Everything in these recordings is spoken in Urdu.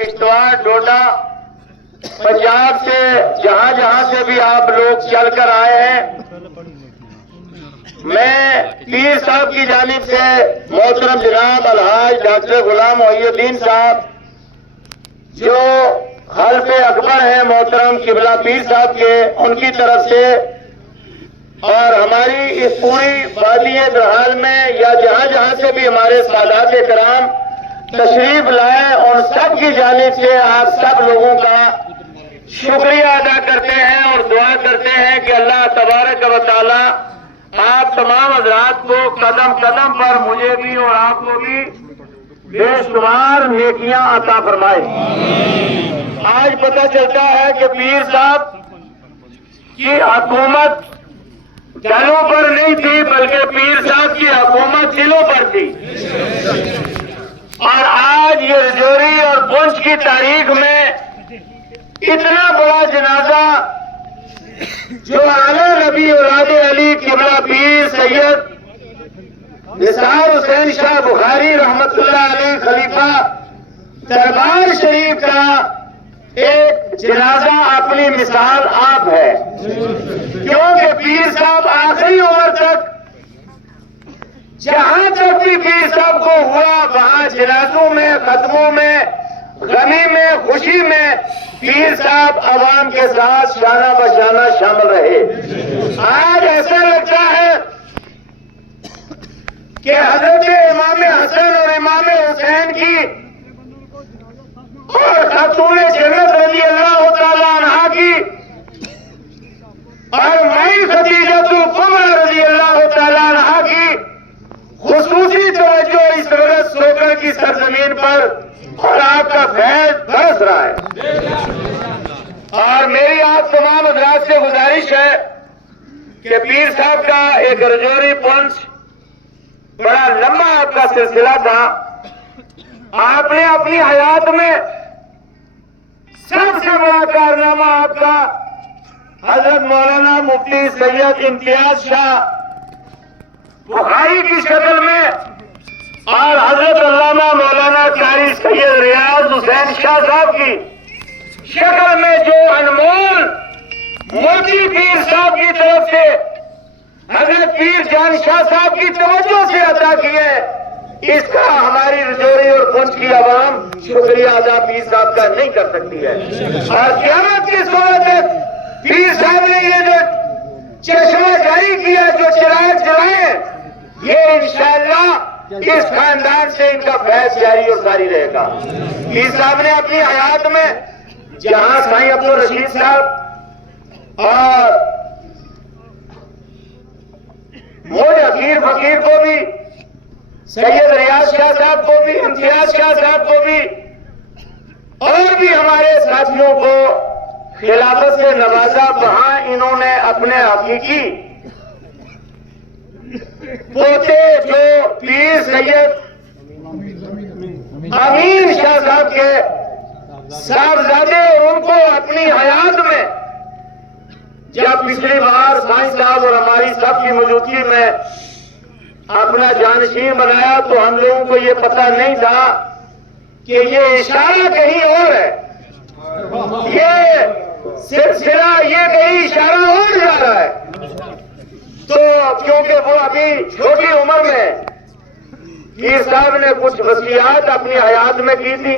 کشتواڑ، ڈوڈا، پنجاب سے جہاں جہاں سے بھی آپ لوگ چل کر آئے ہیں، میں پیر صاحب کی جانب سے محترم جناب الحاج ڈاکٹر غلام محی الدین صاحب جو حلف اکبر ہیں محترم قبلہ پیر صاحب کے، ان کی طرف سے اور ہماری اس پوری وادی درحال میں یا جہاں جہاں سے بھی ہمارے سادات کرام تشریف لائے، ان سب کی جانب سے آپ سب لوگوں کا شکریہ ادا کرتے ہیں اور دعا کرتے ہیں کہ اللہ تبارک و تعالی آپ تمام حضرات کو قدم قدم پر مجھے بھی اور آپ کو بھی بے شمار نیکیاں عطا فرمائے۔ آج پتہ چلتا ہے کہ پیر صاحب کی حکومت دلوں پر نہیں تھی بلکہ پیر صاحب کی حکومت دلوں پر تھی، اور آج یہ رجوری اور پنچ کی تاریخ میں اتنا بڑا جنازہ جو اعلی نبی اولاد علی قبلہ پیر سید نثار حسین شاہ بخاری رحمت اللہ علیہ خلیفہ دربار شریف کا ایک جنازہ اپنی مثال آپ ہے، کیونکہ پیر صاحب آخری عمر تک جہاں تک بھی پیر صاحب کو ہوا وہاں جنازوں میں، ختموں میں، غمی میں، خوشی میں پیر صاحب عوام کے ساتھ شانہ بشانہ شامل رہے۔ آج ایسا لگتا ہے کہ حضرت امام حسن اور امام حسین کی اور خاتون جنت رضی اللہ تعالیٰ عنہا کی اور مائی خدیجۃ الکبریٰ رضی اللہ تعالیٰ عنہا کی خصوصی توجہ اس وقت سوکر کی سرزمین پر اور آپ کا فیض برس رہا ہے۔ اور میری آپ تمام حضرات سے گزارش ہے کہ پیر صاحب کا ایک رجوری پنچ بڑا لمبا آپ کا سلسلہ تھا، آپ نے اپنی حیات میں سب سے بڑا کارنامہ آپ کا حضرت مولانا مفتی سید امتیاز شاہ بخاری کی شکل میں اور حضرت علامہ مولانا قاری سید ریاض حسین شاہ صاحب کی شکل میں جو انمول موتی پیر صاحب کی طرف سے حضرت پیر جان شاہ صاحب کی توجہ سے عطا کی ہے، اس کا ہماری رجوری اور پنچ کی عوام شکریہ ادا پیر صاحب کا نہیں کر سکتی ہے۔ اور قیامت کی صورت ہے پیر صاحب نے یہ جو چشمہ جاری کیا، جو چراغ جلائے، یہ انشاءاللہ اس خاندان سے ان کا فیض جاری اور ساری رہے گا۔ پیر صاحب نے اپنی حیات میں جہاں سائیں عبدالرشید صاحب اور موج حقیر فقیر کو بھی، سید ریاض شاہ صاحب کو بھی، امتیاز شاہ صاحب کو بھی اور بھی ہمارے ساتھیوں کو خلافت سے نوازا، وہاں انہوں نے اپنے حقیقی پوتے جو پیر سید امین شاہ صاحب کے صاحبزادے، ان کو اپنی حیات میں جب پچھلی بار سائیں صاحب اور ہماری سب کی موجودگی میں اپنا جانشین بنایا تو ہم لوگوں کو یہ پتہ نہیں تھا کہ یہ اشارہ کہیں اور ہے، یہ سلسلہ یہ کہیں اشارہ اور جا رہا ہے۔ تو کیونکہ وہ ابھی چھوٹی عمر میں پیر صاحب نے کچھ وصیات اپنی حیات میں کی تھی،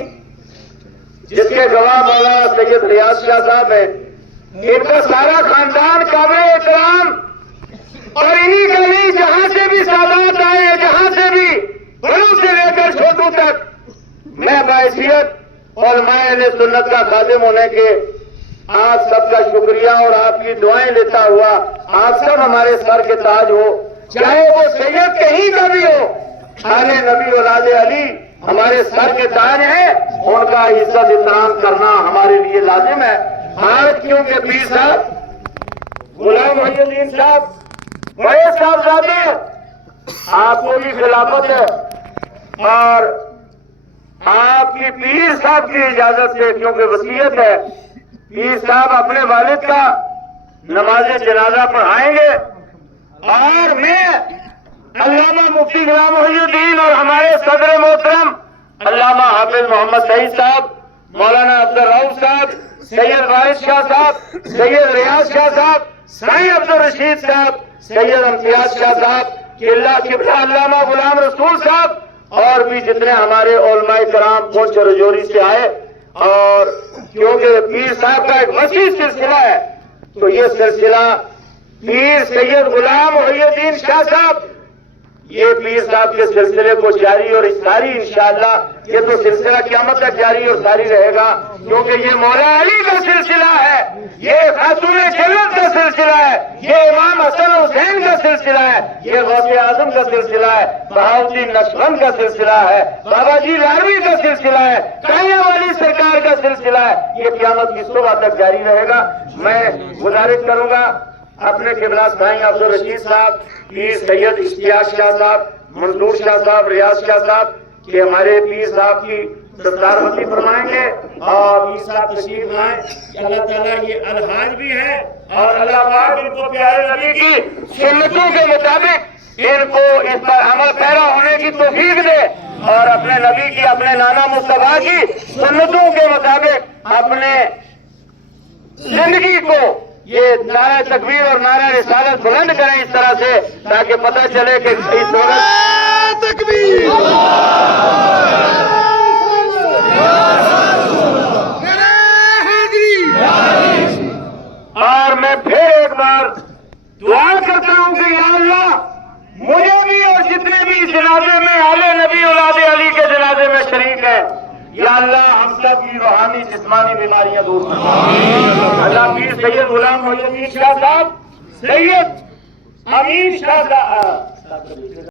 جس کے گواہ مولانا سید ریاض شاہ صاحب ہیں، ان کا سارا خاندان قابل احترام، اور انہی کا نہیں جہاں سے بھی سادات آئے، جہاں سے بھی بڑوں سے لے کر چھوٹوں تک، میں بحیثیت علماء اہل سنت کا خادم ہونے کے آپ سب کا شکریہ اور آپ کی دعائیں لیتا ہوا، آپ سب ہمارے سر کے تاج ہو، چاہے وہ سید کہیں کا بھی ہو، اہل نبی اولاد علی ہمارے سر کے تاج ہیں، ان کا عزت احترام کرنا ہمارے لیے لازم ہے۔ آج کیونکہ پیر صاحب غلام محی الدین صاحب بڑے صاحبزادے، آپ کو بھی خلافت ہے، اور آپ کی پیر صاحب کی اجازت سے کیونکہ وصیت ہے، پیر صاحب اپنے والد کا نماز جنازہ پڑھائیں گے، اور میں علامہ مفتی غلام محی الدین اور ہمارے صدر محترم علامہ حافظ محمد سعید صاحب مولانا عبدالرؤف صاحب, سید وارث شاہ صاحب, سید ریاض شاہ صاحب, سائیں عبدالرشید صاحب, سید امتیاز شاہ صاحب, قبلہ علامہ غلام رسول صاحب, اور بھی جتنے ہمارے علماء کرام پونچھ رجوری سے آئے. اور کیونکہ پیر صاحب کا ایک وسیع سلسلہ ہے, تو یہ سلسلہ پیر سید غلام محی الدین شاہ صاحب, یہ پیر صاحب کے سلسلے کو جاری اور ساری انشاءاللہ یہ تو سلسلہ قیامت تک جاری اور ساری رہے گا, کیونکہ یہ مولا علی کا سلسلہ ہے, یہ خاتون جنت کا سلسلہ ہے, یہ امام حسن حسین کا سلسلہ ہے, یہ غوث اعظم کا سلسلہ ہے, بہاؤالدین نقشبند کا سلسلہ ہے, بابا جی لاروی کا سلسلہ ہے, کائیاں والی سرکار کا سلسلہ ہے. یہ قیامت کی صبح تک جاری رہے گا. میں گزارش کروں گا اپنے قبلہ سائیں عبدالرشید صاحب, پیر سید اشتیاق شاہ صاحب, منظور شاہ صاحب, ریاض شاہ صاحب کہ ہمارے پیر صاحب کی دستاربندی فرمائیں گے, اور پیر صاحب تشریف لائیں. اللہ تعالیٰ یہ الحاج بھی ہے, اور اللہ پاک ان کو پیارے نبی کی سنتوں کے مطابق ان کو اس پر عمل پیرا ہونے کی توفیق دے, اور اپنے نبی کی, اپنے نانا مصطفیٰ کی سنتوں کے مطابق اپنے زندگی کو یہ نعرہ تکبیر اور نعرہ رسالت بلند کریں اس طرح سے, تاکہ پتہ چلے کہ اس وقت تکبیر اور میں پھر ایک بار دعا کرتا ہوں کہ یا اللہ مجھے بھی اور جتنے بھی جنازے میں آل نبی اولاد علی کے جنازے میں شریک ہیں, یا اللہ ہم سب کی روحانی جسمانی بیماریاں دور کر. اللہ پیر سید غلام محی الدین شاہ صاحب, سید امین شاہ صاحب